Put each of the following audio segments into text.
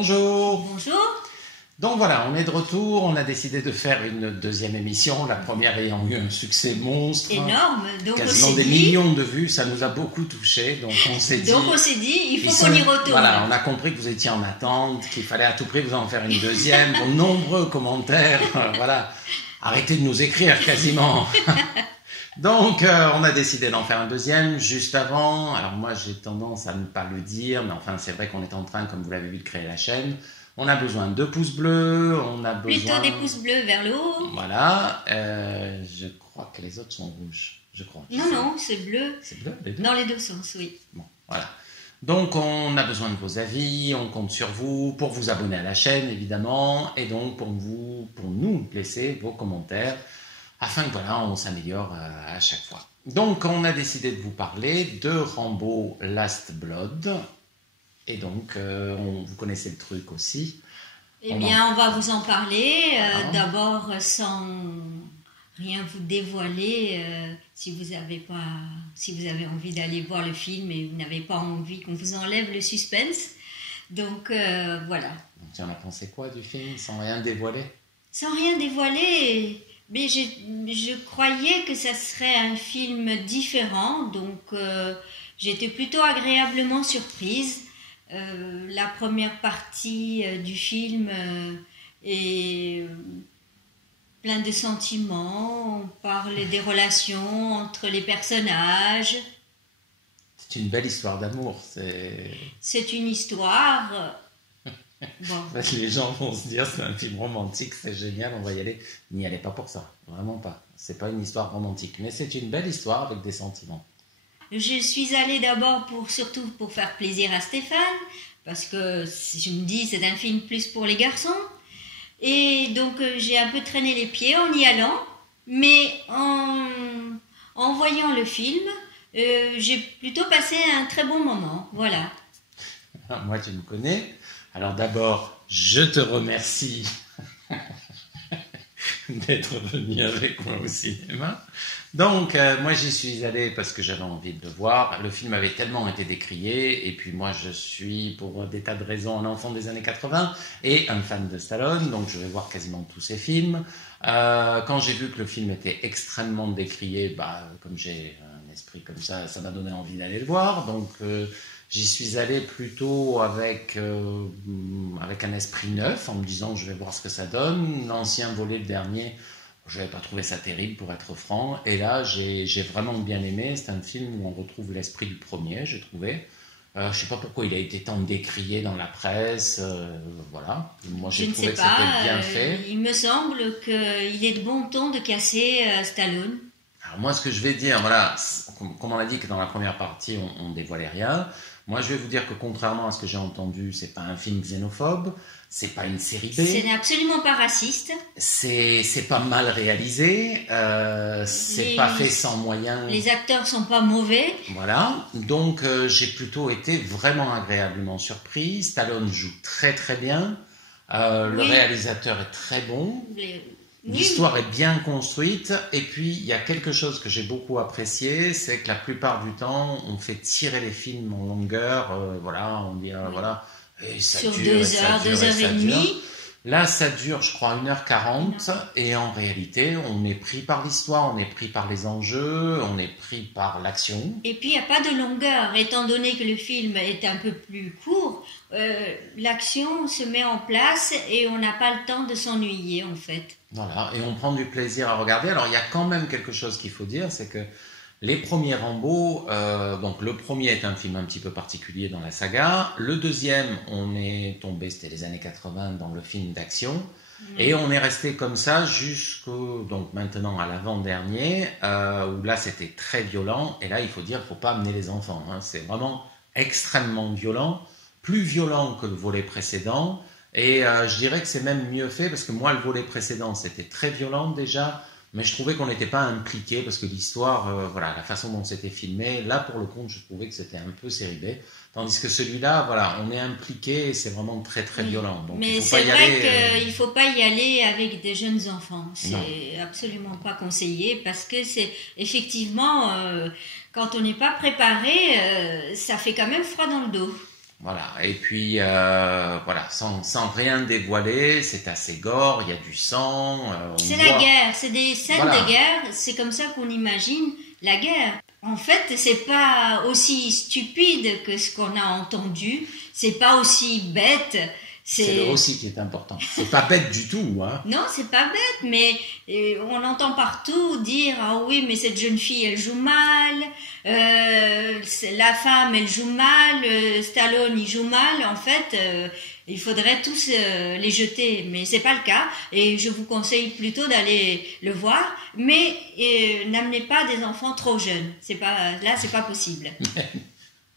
Bonjour. Bonjour. Donc voilà, on est de retour, on a décidé de faire une deuxième émission, la première ayant eu un succès monstre. Énorme, donc quasiment des millions de vues, ça nous a beaucoup touchés, donc on s'est dit... il faut qu'on y retourne. Voilà, on a compris que vous étiez en attente, qu'il fallait à tout prix vous en faire une deuxième, vos nombreux commentaires, voilà, arrêtez de nous écrire quasiment. Donc, on a décidé d'en faire un deuxième juste avant. Alors moi, j'ai tendance à ne pas le dire, mais enfin, c'est vrai qu'on est en train, comme vous l'avez vu, de créer la chaîne. On a besoin de pouces bleus, on a besoin... Plutôt des pouces bleus vers le haut. Voilà, je crois que les autres sont rouges, je crois. Non, c'est bleu. C'est bleu, les deux? Dans les deux sens, oui. Bon, voilà. Donc, on a besoin de vos avis, on compte sur vous pour vous abonner à la chaîne, évidemment, et donc pour nous laisser vos commentaires, afin que voilà, on s'améliore à chaque fois. Donc, on a décidé de vous parler de Rambo Last Blood. Et donc, vous connaissez le truc aussi. Eh bien, on va vous en parler. Voilà. D'abord, sans rien vous dévoiler, si vous avez envie d'aller voir le film et vous n'avez pas envie qu'on vous enlève le suspense. Donc, voilà. Donc, tu en as pensé quoi du film, sans rien dévoiler? Sans rien dévoiler, mais je croyais que ça serait un film différent. Donc, j'étais plutôt agréablement surprise. La première partie du film est plein de sentiments, on parle des relations entre les personnages. C'est une belle histoire d'amour. C'est une histoire... Bon. Les gens vont se dire c'est un film romantique, c'est génial, on va y aller. N'y allez pas pour ça, vraiment pas. C'est pas une histoire romantique, mais c'est une belle histoire avec des sentiments. Je suis allée d'abord surtout pour faire plaisir à Stéphane, parce que je me dis c'est un film plus pour les garçons. Et donc j'ai un peu traîné les pieds en y allant, mais en voyant le film, j'ai plutôt passé un très bon moment. Voilà. Alors, moi tu me connais. Alors d'abord, je te remercie d'être venu avec moi au cinéma. Donc, moi, j'y suis allé parce que j'avais envie de le voir. Le film avait tellement été décrié. Et puis, moi, je suis, pour des tas de raisons, un enfant des années 80 et un fan de Stallone. Donc, je vais voir quasiment tous ses films. Quand j'ai vu que le film était extrêmement décrié, comme j'ai un esprit comme ça m'a donné envie d'aller le voir. Donc, j'y suis allé plutôt avec un esprit neuf, en me disant je vais voir ce que ça donne. L'ancien volet, le dernier... Je n'avais pas trouvé ça terrible, pour être franc. Et là, j'ai vraiment bien aimé. C'est un film où on retrouve l'esprit du premier, j'ai trouvé. Je ne sais pas pourquoi il a été tant décrié dans la presse. Voilà. Moi, j'ai trouvé que c'était bien fait. Il me semble qu'il est de bon ton de casser Stallone. Alors moi, ce que je vais dire, voilà, comme on a dit que dans la première partie, on ne dévoilait rien. Moi, je vais vous dire que contrairement à ce que j'ai entendu, c'est pas un film xénophobe, c'est pas une série B. C'est absolument pas raciste. C'est pas mal réalisé, c'est pas fait sans moyens. Les acteurs sont pas mauvais. Voilà, donc j'ai plutôt été vraiment agréablement surpris. Stallone joue très très bien, le réalisateur est très bon. L'histoire est bien construite, et puis il y a quelque chose que j'ai beaucoup apprécié, c'est que la plupart du temps, on fait tirer les films en longueur, voilà, on dit, voilà, et ça sur dure, 2 heures, 2 heures et demie. Là, ça dure, je crois, 1h40, et en réalité, on est pris par l'histoire, on est pris par les enjeux, on est pris par l'action. Et puis, il n'y a pas de longueur, étant donné que le film est un peu plus court, l'action se met en place et on n'a pas le temps de s'ennuyer, en fait. Voilà, et on prend du plaisir à regarder. Alors, il y a quand même quelque chose qu'il faut dire, c'est que les premiers Rambo, donc le premier est un film un petit peu particulier dans la saga. Le deuxième, on est tombé, c'était les années 80, dans le film d'action. Et on est resté comme ça donc maintenant à l'avant-dernier, où là c'était très violent. Et là, il faut dire, il ne faut pas amener les enfants. Hein. C'est vraiment extrêmement violent, plus violent que le volet précédent. Et je dirais que c'est même mieux fait, parce que moi, le volet précédent, c'était très violent déjà. Mais je trouvais qu'on n'était pas impliqué, parce que l'histoire, voilà, la façon dont c'était filmé, là pour le coup, je trouvais que c'était un peu série B. Tandis que celui-là, voilà, on est impliqué et c'est vraiment très très violent. Donc, mais c'est vrai qu'il ne faut pas y aller avec des jeunes enfants. C'est absolument pas conseillé, parce que c'est effectivement, quand on n'est pas préparé, ça fait quand même froid dans le dos. Voilà. Et puis, voilà, sans rien dévoiler, c'est assez gore, il y a du sang. C'est la guerre, c'est des scènes de guerre, c'est comme ça qu'on imagine la guerre. En fait, c'est pas aussi stupide que ce qu'on a entendu, c'est pas aussi bête. C'est le aussi qui est important. C'est pas bête du tout, hein. Non, c'est pas bête, mais on entend partout dire ah oui, mais cette jeune fille elle joue mal, la femme elle joue mal, Stallone il joue mal. En fait, il faudrait tous les jeter, mais c'est pas le cas. Et je vous conseille plutôt d'aller le voir, mais n'amenez pas des enfants trop jeunes. C'est pas possible.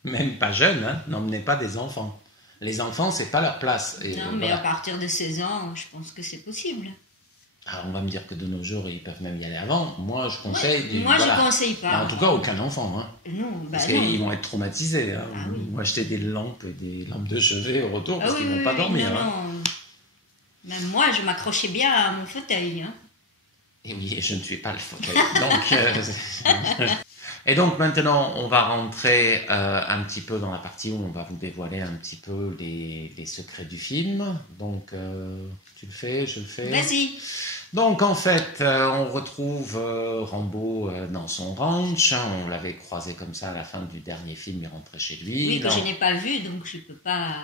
Même pas jeunes, hein. N'emmenez pas des enfants. Les enfants, c'est pas leur place. Et non, mais voilà. À partir de 16 ans, je pense que c'est possible. Alors, on va me dire que de nos jours, ils peuvent même y aller avant. Moi, je conseille... Ouais, moi, voilà. Je conseille pas. Mais en tout cas, aucun enfant. Hein. Non, parce qu'ils vont être traumatisés. Hein. Ah, oui. Ils vont acheter des lampes et des lampes de chevet au retour parce qu'ils vont pas dormir. Non, hein. non. Même moi, je m'accrochais bien à mon fauteuil. Hein. Et oui, je ne suis pas le fauteuil. Donc... Et donc maintenant, on va rentrer un petit peu dans la partie où on va vous dévoiler un petit peu les secrets du film. Donc, tu le fais, je le fais. Vas-y. Donc en fait, on retrouve Rambo dans son ranch. On l'avait croisé comme ça à la fin du dernier film, il rentrait chez lui. Oui, que je n'ai pas vu, donc je ne peux pas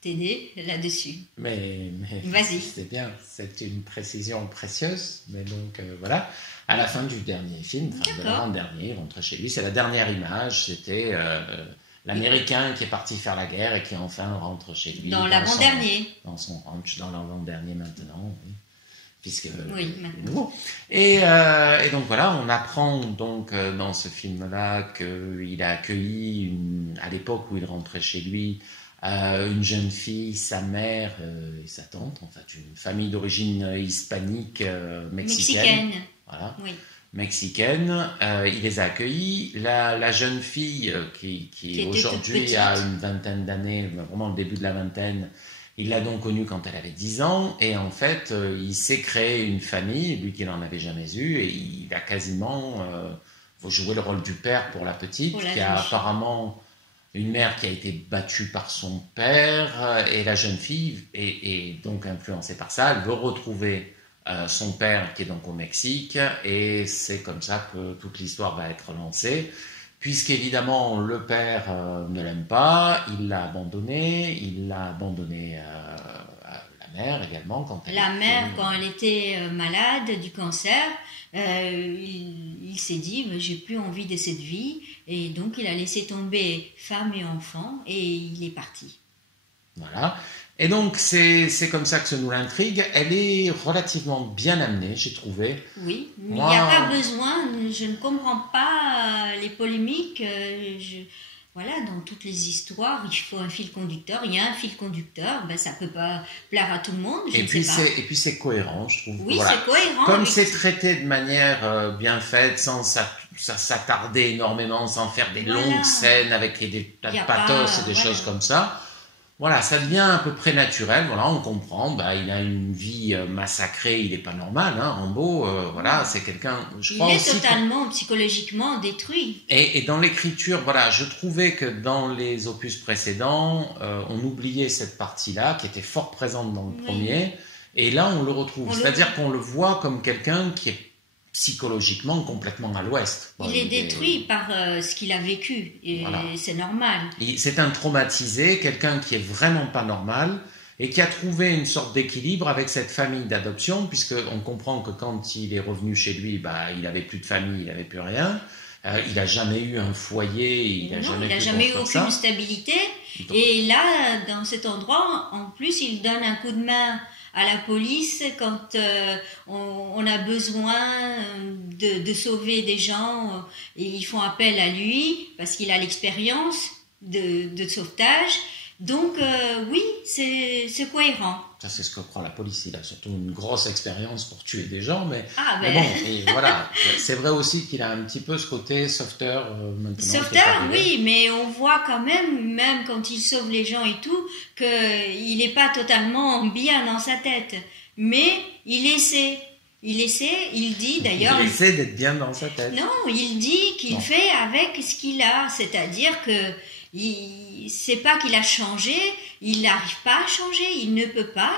t'aider là-dessus. Mais vas-y. C'est bien, c'est une précision précieuse. Mais donc voilà. À la fin du dernier film, enfin de l'avant-dernier, il rentrait chez lui. C'est la dernière image, c'était l'Américain qui est parti faire la guerre et qui enfin rentre chez lui. Dans l'avant-dernier. Dans son ranch, dans l'avant-dernier maintenant, oui. Puisque oui, maintenant. Et donc voilà, on apprend donc dans ce film-là qu'il a accueilli, à l'époque où il rentrait chez lui, une jeune fille, sa mère et sa tante, en fait, une famille d'origine hispanique mexicaine. Voilà, oui. Mexicaine. Il les a accueillis. La jeune fille qui aujourd'hui a une vingtaine d'années, vraiment le début de la vingtaine, il l'a donc connue quand elle avait 10 ans. Et en fait, il s'est créé une famille, lui qui n'en avait jamais eu, et il a quasiment joué le rôle du père pour la petite, qui a apparemment une mère qui a été battue par son père, et la jeune fille est donc influencée par ça. Elle veut retrouver son père qui est donc au Mexique, et c'est comme ça que toute l'histoire va être lancée, puisqu'évidemment le père ne l'aime pas, il l'a abandonné à la mère également quand elle était malade du cancer. Il s'est dit j'ai plus envie de cette vie, et donc il a laissé tomber femme et enfant et il est parti. Voilà. Et donc, c'est comme ça que se noue l'intrigue. Elle est relativement bien amenée, j'ai trouvé. Oui, mais il n'y a pas besoin, je ne comprends pas les polémiques. Voilà, dans toutes les histoires, il faut un fil conducteur. Il y a un fil conducteur, ça ne peut pas plaire à tout le monde, et puis c'est cohérent, je trouve. Oui, voilà. C'est cohérent. Comme c'est traité de manière bien faite, sans s'attarder énormément, sans faire des longues scènes avec des pathos et des choses comme ça. Voilà, ça devient à peu près naturel. Voilà, on comprend. Il a une vie massacrée. Il n'est pas normal, hein, Rambo. Voilà, c'est quelqu'un. Il est totalement psychologiquement détruit. Et dans l'écriture, voilà, je trouvais que dans les opus précédents, on oubliait cette partie-là, qui était fort présente dans le premier. Et là, on le retrouve. C'est-à-dire qu'on le voit comme quelqu'un qui est psychologiquement complètement à l'ouest. Il est détruit par ce qu'il a vécu, et c'est normal. C'est un traumatisé, quelqu'un qui est vraiment pas normal, et qui a trouvé une sorte d'équilibre avec cette famille d'adoption, puisqu'on comprend que quand il est revenu chez lui, il n'avait plus de famille, il n'avait plus rien. Il n'a jamais eu un foyer, il n'a jamais eu aucune stabilité. Donc, et là, dans cet endroit, en plus, il donne un coup de main à la police quand on a besoin de sauver des gens, et ils font appel à lui parce qu'il a l'expérience de sauvetage. Donc oui, c'est cohérent. Ça, c'est ce que croit la police. Il a surtout une grosse expérience pour tuer des gens, mais bon, et voilà. C'est vrai aussi qu'il a un petit peu ce côté sauveteur maintenant. Sauveteur, oui, mais on voit quand même quand il sauve les gens et tout, qu'il n'est pas totalement bien dans sa tête. Mais il essaie, il dit d'ailleurs... Il essaie d'être bien dans sa tête. Non, il dit qu'il fait avec ce qu'il a, c'est-à-dire que C'est pas qu'il a changé, il n'arrive pas à changer, il ne peut pas,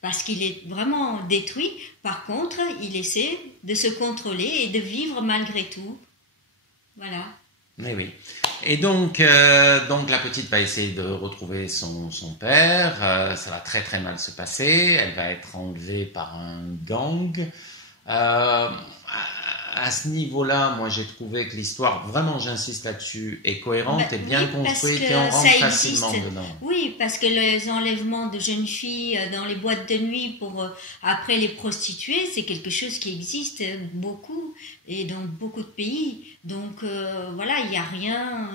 parce qu'il est vraiment détruit. Par contre, il essaie de se contrôler et de vivre malgré tout. Voilà. Mais oui. Et donc la petite va essayer de retrouver son père. Ça va très très mal se passer. Elle va être enlevée par un gang. À ce niveau-là, moi j'ai trouvé que l'histoire, vraiment j'insiste là-dessus, est cohérente et bien construite et on rentre facilement dedans. Oui, parce que les enlèvements de jeunes filles dans les boîtes de nuit pour après les prostituer, c'est quelque chose qui existe beaucoup et dans beaucoup de pays. Donc voilà, il n'y a rien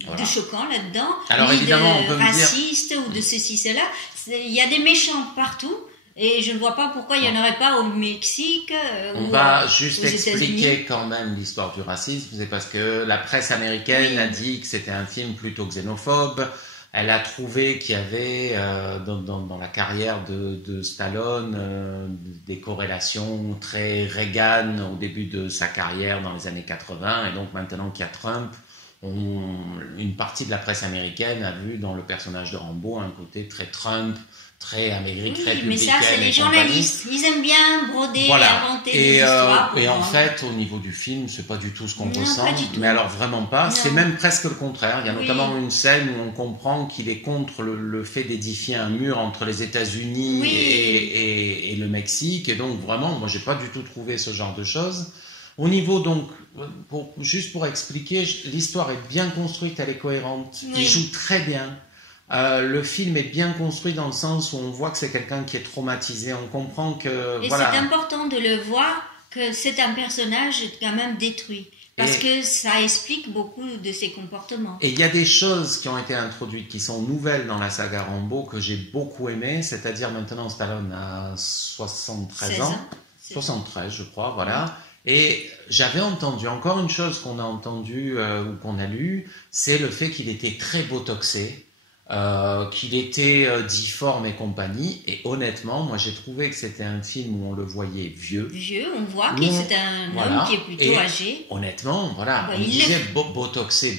de choquant là-dedans, alors, ni évidemment, de on peut raciste ou de ceci, cela. Il y a des méchants partout. Et je ne vois pas pourquoi il n'y en aurait pas au Mexique on va juste expliquer quand même l'histoire du racisme. C'est parce que la presse américaine a dit que c'était un film plutôt xénophobe. Elle a trouvé qu'il y avait dans la carrière de Stallone des corrélations très Reagan au début de sa carrière dans les années 80. Et donc maintenant qu'il y a Trump, une partie de la presse américaine a vu dans le personnage de Rambo un côté très Trump, très américain, très républicaine. Mais ça, c'est les journalistes. Ils aiment bien broder et inventer des histoires. Et en fait, au niveau du film, c'est pas du tout ce qu'on ressent. Mais alors, vraiment pas. Non. C'est même presque le contraire. Il y a notamment une scène où on comprend qu'il est contre le fait d'édifier un mur entre les États-Unis et le Mexique. Et donc, vraiment, moi, j'ai pas du tout trouvé ce genre de choses. Au niveau, donc, juste pour expliquer, l'histoire est bien construite, elle est cohérente. Il joue très bien. Le film est bien construit dans le sens où on voit que c'est quelqu'un qui est traumatisé. On comprend que... Et c'est important de le voir, que c'est un personnage quand même détruit. Parce que ça explique beaucoup de ses comportements. Et il y a des choses qui ont été introduites, qui sont nouvelles dans la saga Rambo, que j'ai beaucoup aimé. C'est-à-dire maintenant, Stallone a 73 ans. 73, je crois, voilà. Et j'avais entendu, encore une chose qu'on a entendue ou qu'on a lu, c'est le fait qu'il était très botoxé. Qu'il était difforme et compagnie, et honnêtement moi j'ai trouvé que c'était un film où on le voyait vieux, on voit que c'est un homme qui est plutôt âgé. Honnêtement, voilà, on disait botoxé,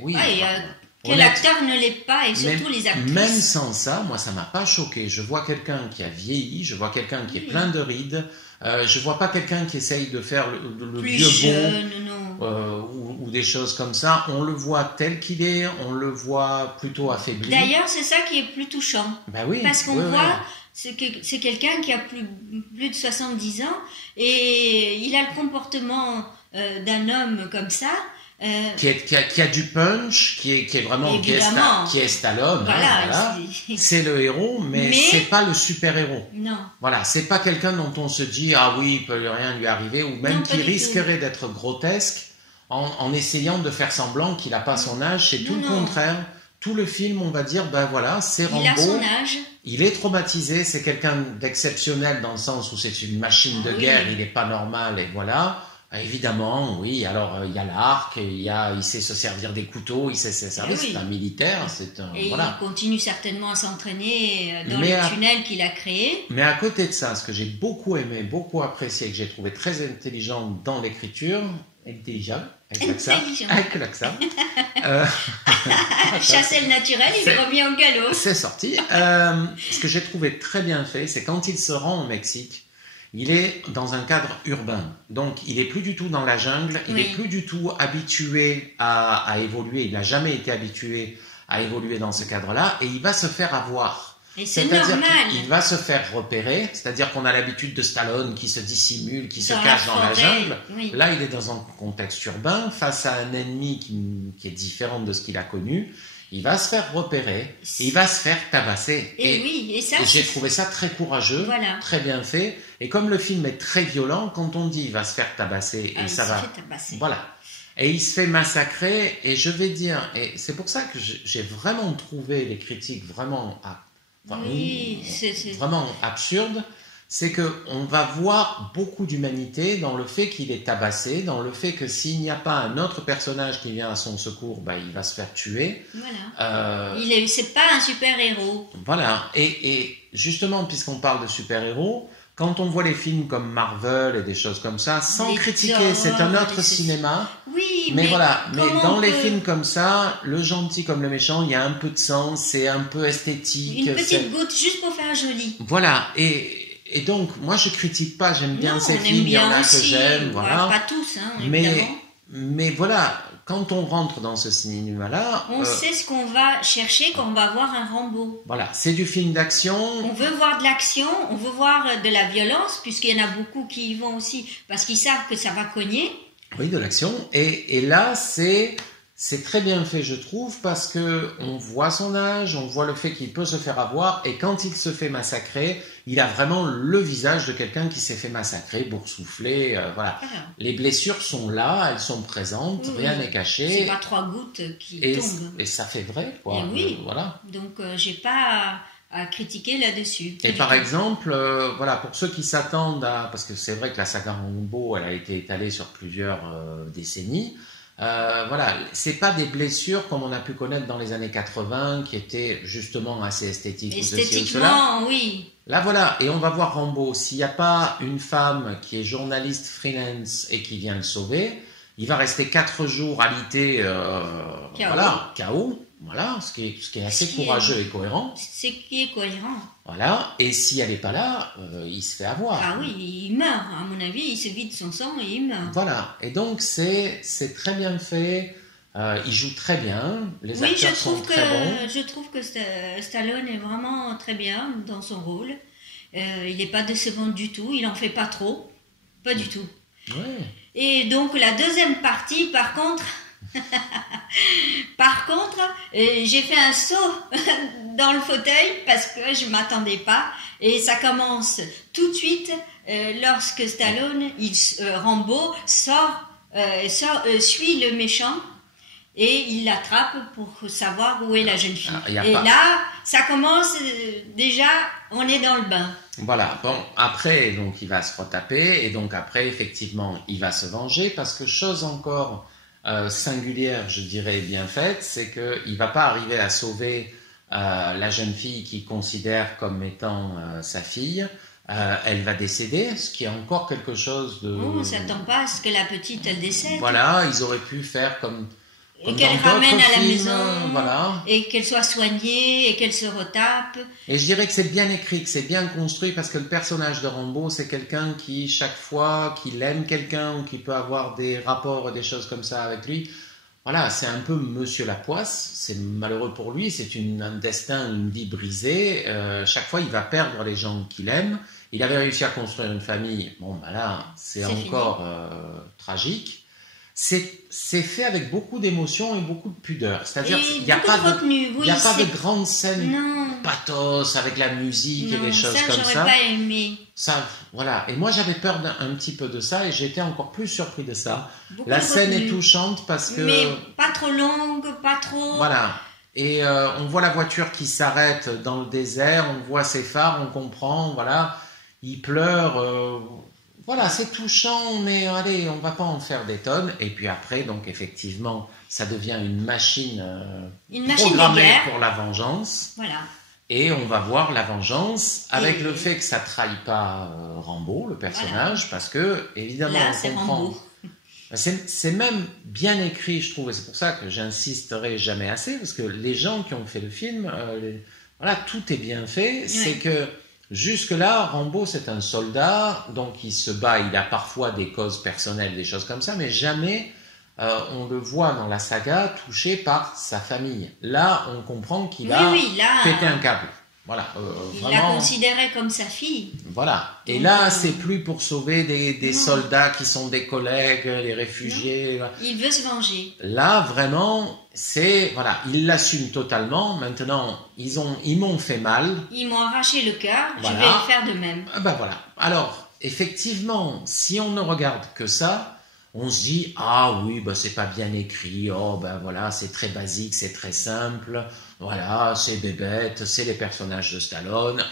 oui. Quel acteur ne l'est pas, et surtout les actrices. Même sans ça, moi ça m'a pas choqué. Je vois quelqu'un qui a vieilli, je vois quelqu'un qui est plein de rides, je vois pas quelqu'un qui essaye de faire le vieux jeune, ou des choses comme ça. On le voit tel qu'il est, on le voit plutôt affaibli. D'ailleurs, c'est ça qui est plus touchant. Parce qu'on voit, c'est quelqu'un qui a plus de 70 ans, et il a le comportement d'un homme comme ça. Qui a du punch, qui est vraiment qui est Stallone, voilà. C'est le héros, mais c'est pas le super héros. Non. Voilà, c'est pas quelqu'un dont on se dit ah oui, il peut rien lui arriver, ou même qui risquerait d'être grotesque en essayant de faire semblant qu'il n'a pas son âge. C'est tout le contraire. Tout le film, on va dire, ben voilà, c'est Rambo. Il a son âge. Il est traumatisé, c'est quelqu'un d'exceptionnel dans le sens où c'est une machine de guerre, il n'est pas normal, et voilà. Évidemment, oui. Alors, il y a l'arc, il sait se servir des couteaux, il sait se servir. C'est un militaire, il continue certainement à s'entraîner dans les tunnels qu'il a créés. Mais à côté de ça, ce que j'ai beaucoup aimé, beaucoup apprécié, que j'ai trouvé très intelligent dans l'écriture, avec l'accent. Chasser le naturel, il est remis en galop. C'est sorti. Ce que j'ai trouvé très bien fait, c'est quand il se rend au Mexique. Il est dans un cadre urbain, donc il n'est plus du tout dans la jungle, il n'est plus du tout habitué à évoluer, il n'a jamais été habitué à évoluer dans ce cadre-là, et il va se faire avoir. Et c'est normal. Il va se faire repérer, c'est-à-dire qu'on a l'habitude de Stallone qui se dissimule, qui se cache dans la jungle. Là, il est dans un contexte urbain, face à un ennemi qui est différent de ce qu'il a connu. Il va se faire repérer, et il va se faire tabasser. Et j'ai trouvé ça très courageux, très bien fait. Et comme le film est très violent, quand on dit il va se faire tabasser, et ça va, voilà. Et il se fait massacrer. Et je vais dire, et c'est pour ça que j'ai vraiment trouvé les critiques vraiment absurdes. C'est qu'on va voir beaucoup d'humanité dans le fait qu'il est tabassé, dans le fait que s'il n'y a pas un autre personnage qui vient à son secours, il va se faire tuer. Voilà. C'est pas un super-héros. Voilà. Et justement, puisqu'on parle de super-héros, quand on voit les films comme Marvel et des choses comme ça, sans critiquer, c'est un autre cinéma. Oui, oui, Mais voilà, mais comment dans on les peut- films comme ça, le gentil comme le méchant, il y a un peu de sang, c'est un peu esthétique. Une c'est- petite goutte juste pour faire joli. Voilà, et donc, moi je critique pas, j'aime bien Non, ces on aime films, il y en bien a que aussi. j'aime, voilà. Pas tous, hein, Mais, évidemment. mais voilà, quand on rentre dans ce cinéma-là, On sait ce qu'on va chercher quand on va voir un Rambo. voilà, c'est du film d'action. On veut voir de l'action, on veut voir de la violence, puisqu'il y en a beaucoup qui y vont aussi parce qu'ils savent que ça va cogner. Oui, de l'action. Et là, c'est très bien fait, je trouve, parce que on voit son âge, on voit le fait qu'il peut se faire avoir, et quand il se fait massacrer, il a vraiment le visage de quelqu'un qui s'est fait massacrer, boursouflé, voilà. Voilà. Les blessures sont là, elles sont présentes, Oui, rien oui. n'est C'est caché, pas 3 gouttes qui et, tombent. et ça fait vrai, quoi. Et oui. Voilà. Donc j'ai pas à critiquer là-dessus. Pas Et du par tout. exemple, voilà, pour ceux qui s'attendent à... Parce que c'est vrai que la saga Rambo, elle a été étalée sur plusieurs décennies. Voilà, c'est pas des blessures comme on a pu connaître dans les années 80, qui étaient justement assez esthétiques ou ceci ou cela. Esthétiquement, oui. Là, voilà, et on va voir Rambo. S'il n'y a pas une femme qui est journaliste freelance et qui vient le sauver, il va rester 4 jours alité, voilà, KO. Voilà, ce qui est assez Ce qui est- courageux et cohérent. C'est qui est cohérent. Voilà, et si elle n'est pas là, il se fait avoir. Ah oui, il meurt. À mon avis, il se vide son sang et il meurt. Voilà, et donc c'est très bien fait, il joue très bien, les Oui, acteurs sont très bons. je trouve que Stallone est vraiment très bien dans son rôle. Il n'est pas décevant du tout, il en fait pas trop. Pas du tout. Ouais. Et donc la deuxième partie, par contre, j'ai fait un saut dans le fauteuil parce que je m'attendais pas. Et ça commence tout de suite lorsque Stallone, Rambo suit le méchant et il l'attrape pour savoir où est la jeune fille. Ah, Et là, ça commence déjà, on est dans le bain. Voilà, bon, après, donc il va se retaper, et donc après, effectivement, il va se venger, parce que chose encore singulière, je dirais, bien faite, c'est qu'il ne va pas arriver à sauver la jeune fille qu'il considère comme étant sa fille. Elle va décéder, ce qui est encore quelque chose de... On ne s'attend pas à ce que la petite, elle décède. Voilà, ils auraient pu faire comme Et qu'elle dans ramène d'autres à la films, maison, voilà. et qu'elle soit soignée, et qu'elle se retape. Et je dirais que c'est bien écrit, que c'est bien construit, parce que le personnage de Rambo, c'est quelqu'un qui, chaque fois qu'il aime quelqu'un ou qu'il peut avoir des rapports, des choses comme ça avec lui, voilà, c'est un peu Monsieur Lapoisse, c'est malheureux pour lui, c'est un destin, une vie brisée. Chaque fois, il va perdre les gens qu'il aime. Il avait réussi à construire une famille, bon, bah là, c'est encore tragique. C'est fait avec beaucoup d'émotion et beaucoup de pudeur. C'est-à-dire qu'il n'y a pas de grande scène pathos avec la musique et des choses comme ça. J'aurais pas aimé. Ça, voilà. Et moi, j'avais peur un petit peu de ça et j'étais encore plus surpris de ça. Beaucoup La de scène retenue. est touchante parce que... Mais pas trop longue, pas trop... Voilà. Et on voit la voiture qui s'arrête dans le désert, on voit ses phares, on comprend, voilà. Il pleure... Voilà, c'est touchant, mais allez, on va pas en faire des tonnes. Et puis après, donc effectivement, ça devient une machine de programmée guerre. pour la vengeance. Voilà. Et on va voir la vengeance avec le fait que ça trahit pas Rambo, le personnage, parce que évidemment, Là, on c'est comprend. Rambo. C'est même bien écrit, je trouve, et c'est pour ça que j'insisterai jamais assez, parce que les gens qui ont fait le film, voilà, tout est bien fait. C'est que jusque-là, Rambo, c'est un soldat, donc il se bat, il a parfois des causes personnelles, des choses comme ça, mais jamais on le voit dans la saga touché par sa famille. Là, on comprend qu'il a pété un câble. Voilà, il vraiment, la considérait comme sa fille. Voilà. Et Donc, là, c'est plus pour sauver des soldats qui sont des collègues, les réfugiés. Non. Il veut se venger. Là, vraiment, voilà, il l'assume totalement. Maintenant, ils m'ont fait mal. Ils m'ont arraché le cœur. Voilà. Je vais le faire de même. Ah ben voilà. Alors, effectivement, si on ne regarde que ça, on se dit, ah oui, ben c'est pas bien écrit, oh ben voilà, c'est très basique, c'est très simple, voilà, c'est bébête, c'est les personnages de Stallone,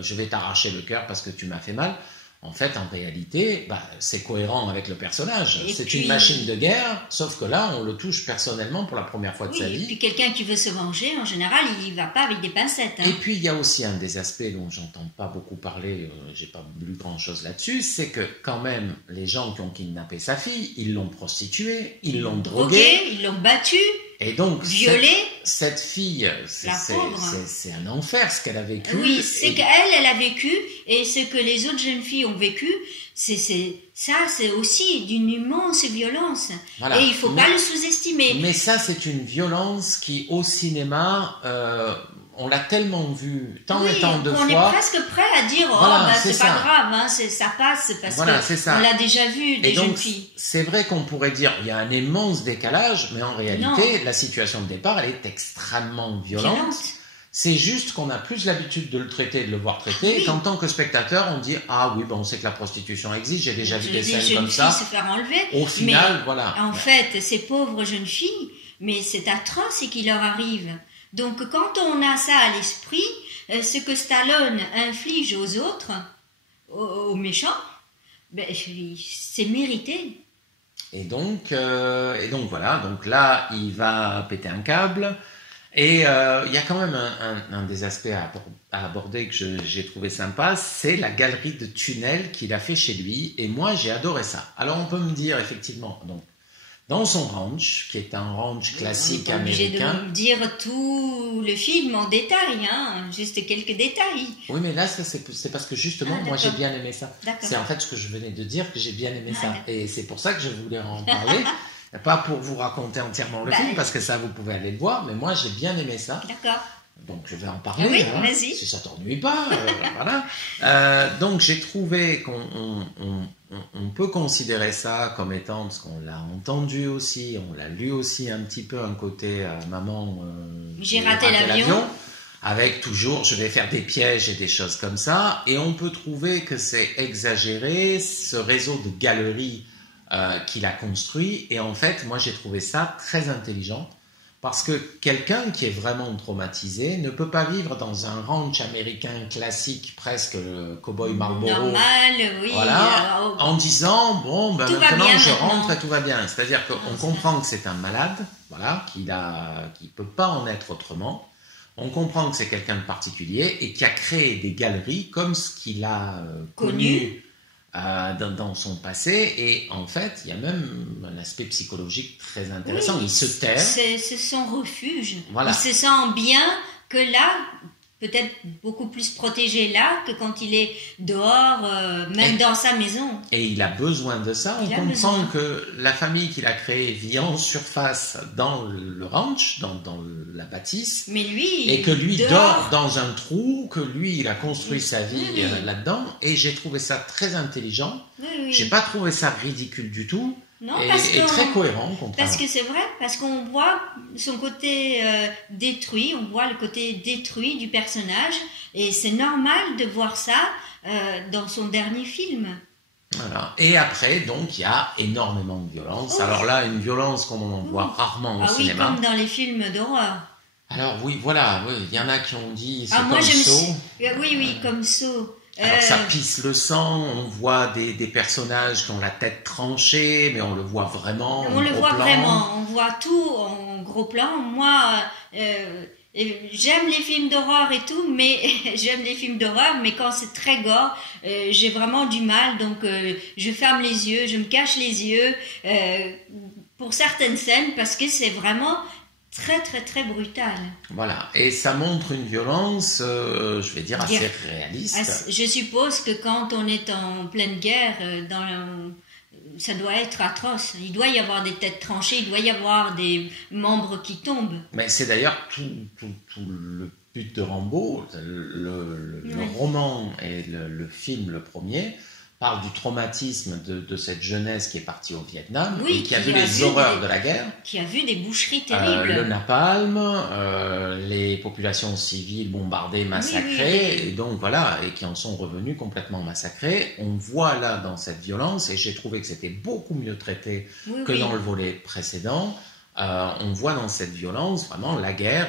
je vais t'arracher le cœur parce que tu m'as fait mal. en fait, en réalité, c'est cohérent avec le personnage. C'est une machine de guerre, sauf que là, on le touche personnellement pour la première fois de sa vie. Et puis quelqu'un qui veut se venger, en général, il ne va pas avec des pincettes. Et puis, il y a aussi un des aspects dont j'entends pas beaucoup parler, j'ai pas lu grand-chose là-dessus, c'est que quand même, les gens qui ont kidnappé sa fille, ils l'ont prostituée, ils l'ont droguée, ils l'ont battue. Et donc, violée. Cette fille, c'est un enfer ce qu'elle a vécu. Oui, c'est qu'elle a vécu, et ce que les autres jeunes filles ont vécu, c'est aussi d'une immense violence. Voilà. Et il ne faut pas le sous-estimer. Mais ça, c'est une violence qui, au cinéma, on l'a tellement vu tant et tant de fois. On est presque prêt à dire, c'est pas grave, hein, ça passe, parce qu'on l'a déjà vu, des jeunes filles. C'est vrai qu'on pourrait dire, il y a un immense décalage, mais en réalité, la situation de départ, elle est extrêmement violente. C'est juste qu'on a plus l'habitude de le traiter, de le voir traiter, qu'en tant que spectateur, on dit, ah oui, on sait que la prostitution existe, j'ai déjà vu des scènes comme ça. Se faire enlever. Au final, voilà. En fait, ces pauvres jeunes filles, mais c'est atroce ce qui leur arrive. Donc, quand on a ça à l'esprit, ce que Stallone inflige aux autres, aux méchants, c'est mérité. Et donc voilà, donc là, il va péter un câble. Et il y a quand même un des aspects à aborder que j'ai trouvé sympa, c'est la galerie de tunnels qu'il a fait chez lui. Et moi, j'ai adoré ça. Alors, on peut me dire, effectivement, donc, dans son ranch, qui est un ranch classique américain. On de dire tout le film en détail, hein, juste quelques détails. Oui, mais là, c'est parce que justement, moi, j'ai bien aimé ça. C'est en fait ce que je venais de dire, que j'ai bien aimé ça. Et c'est pour ça que je voulais en parler. Pas pour vous raconter entièrement le film, parce que ça, vous pouvez aller le voir, mais moi, j'ai bien aimé ça. D'accord. Donc, je vais en parler. Oui, hein, vas-y. Si ça t'ennuie pas, voilà. Donc, j'ai trouvé qu'on peut considérer ça comme étant, parce qu'on l'a entendu aussi, on l'a lu aussi un petit peu, un côté maman. J'ai raté l'avion. Avec toujours, je vais faire des pièges et des choses comme ça. Et on peut trouver que c'est exagéré, ce réseau de galeries qu'il a construit. Et en fait, moi, j'ai trouvé ça très intelligent. Parce que quelqu'un qui est vraiment traumatisé ne peut pas vivre dans un ranch américain classique, presque le Cowboy Marlboro. Normal, oui. Voilà, en disant, maintenant je rentre et tout va bien. C'est-à-dire qu'on comprend que c'est un malade, voilà, qui peut pas en être autrement. On comprend que c'est quelqu'un de particulier et qui a créé des galeries comme ce qu'il a connu dans son passé, et en fait il y a même un aspect psychologique très intéressant. Il se terre, c'est son refuge, il se sent bien que là, peut-être beaucoup plus protégé là que quand il est dehors, même dans sa maison. Et il a besoin de ça. On comprend que la famille qu'il a créée vit en surface dans le ranch, dans la bâtisse. Mais lui, et que lui dort dans un trou, que lui, il a construit sa vie là-dedans. Et j'ai trouvé ça très intelligent. J'ai pas trouvé ça ridicule du tout. Non, et très cohérent. Parce que c'est vrai, parce qu'on voit son côté détruit, on voit le côté détruit du personnage, et c'est normal de voir ça dans son dernier film. Voilà. Et après, donc, il y a énormément de violence. Alors là, une violence comme on en voit rarement au cinéma. Comme dans les films d'horreur. Alors oui, voilà, il y en a qui ont dit c'est comme Saw. Oui, comme Saw. Alors ça pisse le sang, on voit des personnages qui ont la tête tranchée, mais on le voit vraiment. On le voit vraiment, on voit tout en gros plan. Moi, j'aime les films d'horreur et tout, mais mais quand c'est très gore, j'ai vraiment du mal. Donc je ferme les yeux, je me cache les yeux pour certaines scènes, parce que c'est vraiment très très très brutal. Voilà, et ça montre une violence, je vais dire, assez réaliste. Je suppose que quand on est en pleine guerre, ça doit être atroce. Il doit y avoir des têtes tranchées, il doit y avoir des membres qui tombent. Mais c'est d'ailleurs tout le but de Rambo, le roman et le film, le premier, parle du traumatisme de cette jeunesse qui est partie au Vietnam et qui a vu les horreurs de la guerre. Qui a vu des boucheries terribles. Le napalm, les populations civiles bombardées, massacrées, et donc voilà, et qui en sont revenus complètement massacrés. On voit là dans cette violence, et j'ai trouvé que c'était beaucoup mieux traité que dans le volet précédent. on voit dans cette violence vraiment la guerre.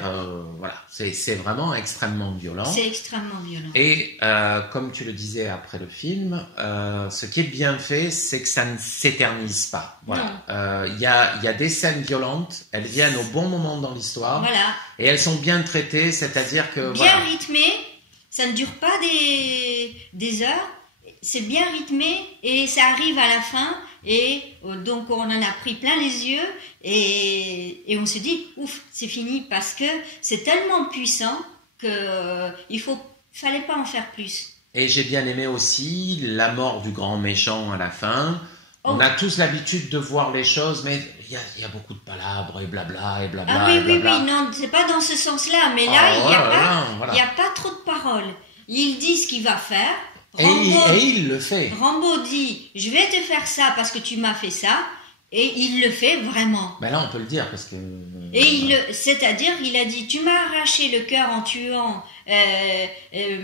Voilà, c'est vraiment extrêmement violent. C'est extrêmement violent. Et comme tu le disais après le film, ce qui est bien fait, c'est que ça ne s'éternise pas. Voilà, il y a des scènes violentes, elles viennent au bon moment dans l'histoire, Voilà. et elles sont bien traitées, c'est-à-dire que Bien voilà. rythmé, ça ne dure pas des heures, c'est bien rythmé et ça arrive à la fin et donc on en a pris plein les yeux et on se dit ouf, c'est fini parce que c'est tellement puissant que fallait pas en faire plus. Et j'ai bien aimé aussi la mort du grand méchant à la fin. Oh. On a tous l'habitude de voir les choses, mais il y a beaucoup de palabres et blabla et blabla. Ah oui, et blabla. oui, non, c'est pas dans ce sens-là, mais là, il voilà. n'y a pas trop de paroles. Il dit ce qu'il va faire. Et il le fait. Rambo dit, je vais te faire ça parce que tu m'as fait ça, et il le fait vraiment. Ben là, on peut le dire parce que. C'est-à-dire, il a dit, tu m'as arraché le cœur en tuant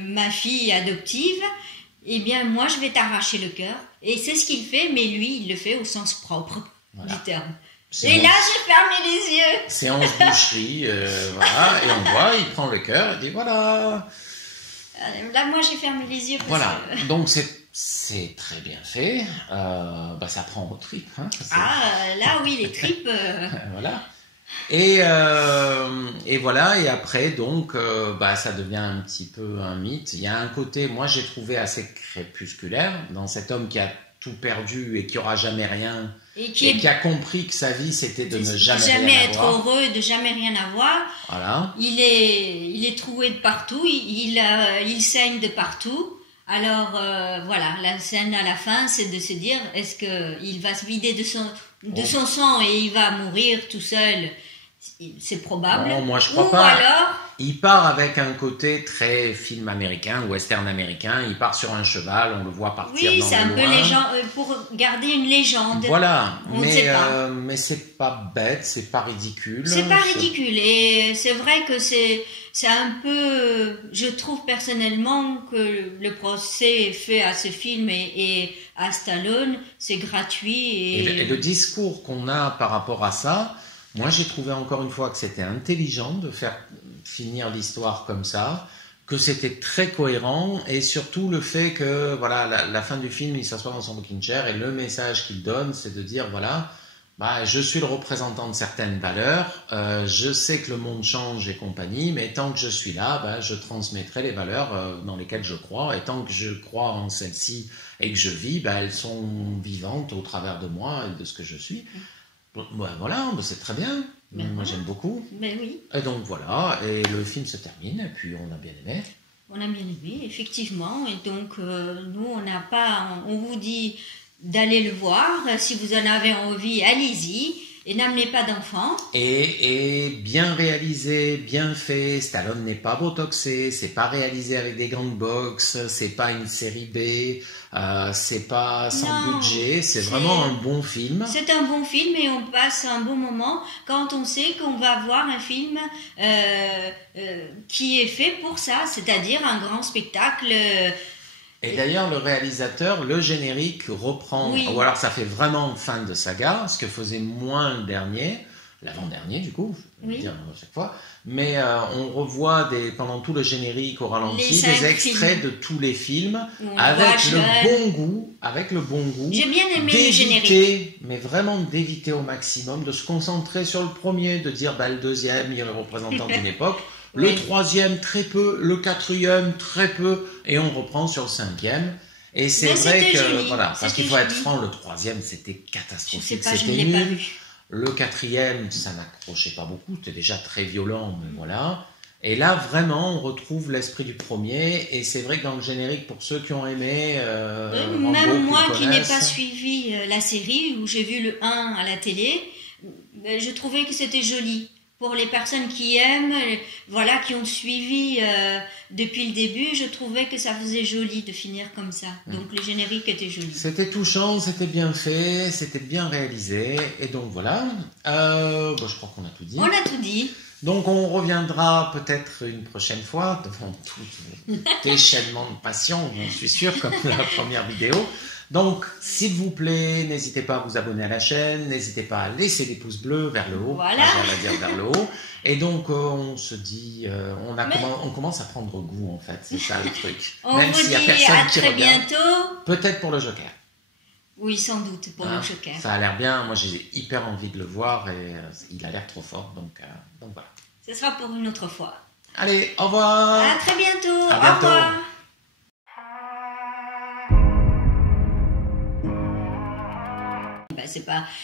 ma fille adoptive, eh bien moi je vais t'arracher le cœur. Et c'est ce qu'il fait, mais lui, il le fait au sens propre du terme. Et là, j'ai fermé les yeux. Séance boucherie, voilà, et on voit, il prend le cœur, il dit voilà. Là, moi, j'ai fermé les yeux. Voilà, donc c'est très bien fait. Ça prend aux tripes. Hein, là, oui, les tripes. Voilà. Et voilà, et après, donc, ça devient un petit peu un mythe. Il y a un côté, moi, j'ai trouvé assez crépusculaire dans cet homme qui a tout perdu et qui aura jamais rien. Et qui a compris que sa vie, c'était de ne jamais être heureux, de jamais rien avoir. Voilà. Il est troué de partout, il saigne de partout. Alors, voilà, la scène à la fin, c'est de se dire, est-ce qu'il va se vider de son sang et il va mourir tout seul? C'est probable. Non, moi je crois pas. Alors, il part avec un côté très film américain, western américain. Il part sur un cheval, on le voit partir dans le loin. Oui, c'est un peu pour garder une légende. Voilà, mais c'est pas bête, c'est pas ridicule. C'est pas ridicule et c'est vrai que c'est un peu. Je trouve personnellement que le procès fait à ce film et à Stallone, c'est gratuit et le discours qu'on a par rapport à ça. Moi, j'ai trouvé encore une fois que c'était intelligent de faire finir l'histoire comme ça, que c'était très cohérent et surtout le fait que, voilà, la fin du film, il s'assoit dans son rocking chair et le message qu'il donne, c'est de dire, voilà, je suis le représentant de certaines valeurs, je sais que le monde change et compagnie, mais tant que je suis là, je transmettrai les valeurs dans lesquelles je crois et tant que je crois en celles-ci et que je vis, elles sont vivantes au travers de moi et de ce que je suis. Voilà, c'est très bien. Moi, j'aime beaucoup. Mais oui. Et donc voilà, et le film se termine, et puis on a bien aimé. On a bien aimé, effectivement. Et donc, nous, on vous dit d'aller le voir. Si vous en avez envie, allez-y. Et n'amenez pas d'enfants. Et bien réalisé, bien fait. Stallone n'est pas botoxé, c'est pas réalisé avec des grandes box, c'est pas une série B, c'est pas sans budget, c'est vraiment un bon film. C'est un bon film et on passe un bon moment quand on sait qu'on va voir un film qui est fait pour ça, c'est-à-dire un grand spectacle. Et d'ailleurs, le réalisateur, le générique reprend, ou alors ça fait vraiment fin de saga, ce que faisait moins le dernier, l'avant-dernier du coup, je veux dire à chaque fois, mais on revoit pendant tout le générique au ralenti des extraits de tous les films avec le bon goût. J'ai bien aimé le générique. Mais vraiment d'éviter au maximum, de se concentrer sur le premier, de dire le deuxième, il est le représentant d'une époque. Le troisième, très peu. Le quatrième, très peu. Et on reprend sur le cinquième. Et c'est vrai que, joli. Voilà, parce qu'il faut être franc, le troisième, c'était catastrophique. C'était nul. Le quatrième, ça n'accrochait pas beaucoup. C'était déjà très violent, mais voilà. Et là, vraiment, on retrouve l'esprit du premier. Et c'est vrai que dans le générique, pour ceux qui ont aimé... même moi qui n'ai pas suivi la série, où j'ai vu le 1 à la télé, je trouvais que c'était joli. Pour les personnes qui aiment, voilà, qui ont suivi depuis le début, je trouvais que ça faisait joli de finir comme ça. Donc le générique était joli. C'était touchant, c'était bien fait, c'était bien réalisé. Et donc voilà, je crois qu'on a tout dit. On a tout dit. Donc on reviendra peut-être une prochaine fois devant tout déchaînement de passion, j'en suis sûr, comme la première vidéo. Donc, s'il vous plaît, n'hésitez pas à vous abonner à la chaîne, n'hésitez pas à laisser des pouces bleus vers le haut, Voilà. enfin, on va dire vers le haut. Et donc, on se dit, on commence à prendre goût, en fait, c'est ça le truc. On Même vous s'il y a dit personne à qui très regarde. bientôt. Peut-être pour le Joker. Oui, sans doute, pour Hein, le Joker. ça a l'air bien, moi j'ai hyper envie de le voir et il a l'air trop fort, donc voilà. Ce sera pour une autre fois. Allez, au revoir. À très bientôt. À Au bientôt. revoir. Ben,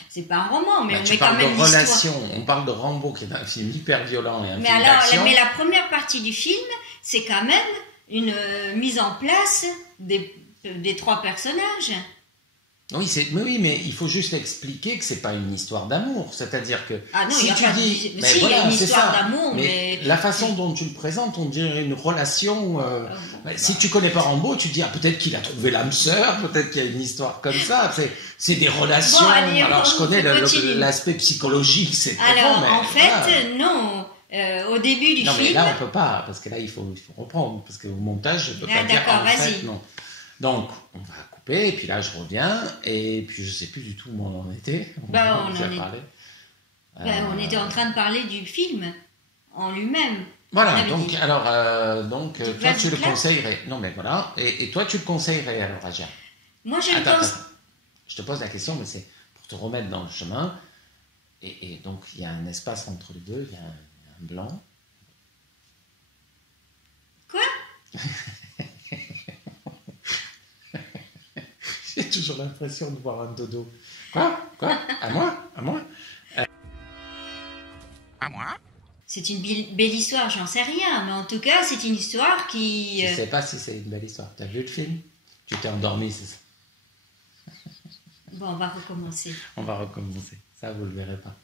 c'est pas un roman, mais Bah, on tu met quand parles même de l'histoire. relation, on parle de Rambo qui est un film hyper violent et un Mais film alors, d'action. mais la première partie du film, c'est quand même une mise en place des trois personnages. Oui, mais il faut juste expliquer que c'est pas une histoire d'amour, c'est-à-dire que Ah non, si il n'y a tu pas dis, de... ben Si, il y a voilà, une c'est histoire ça. d'amour, mais... La façon dont tu le présentes, on dirait une relation. Si tu connais pas Rambo, tu dis peut-être qu'il a trouvé l'âme sœur, peut-être qu'il y a une histoire comme ça. C'est des relations. Bon, allez, alors je connais continue. l'aspect psychologique, c'est Alors, profond, mais en fait, voilà. non. Au début du Non, mais film... là, on peut pas, parce que là, il faut reprendre, parce qu'au montage, je peux Ah, pas dire d'accord, en vas-y. fait, non. Donc, on va couper, et puis là, je reviens, et puis je sais plus du tout où on en était. Bah, on déjà en est- parlé. on était en train de parler du film en lui-même. On Voilà, avait donc, dit. alors, toi, Vas-y, tu le Claire. conseillerais. Non, mais voilà, et toi, tu le conseillerais, alors, Aja. Moi, je le Attends, pense... attends. Je te pose la question, mais c'est pour te remettre dans le chemin. Et donc, il y a un espace entre les deux, il y a un blanc. Quoi? J'ai toujours l'impression de voir un dodo. Quoi? À moi? À moi? À moi? C'est une belle histoire, j'en sais rien, mais en tout cas, c'est une histoire qui... Je sais pas si c'est une belle histoire. Tu as vu le film? Tu t'es endormi, c'est ça? Bon, on va recommencer. On va recommencer. Ça, vous le verrez pas.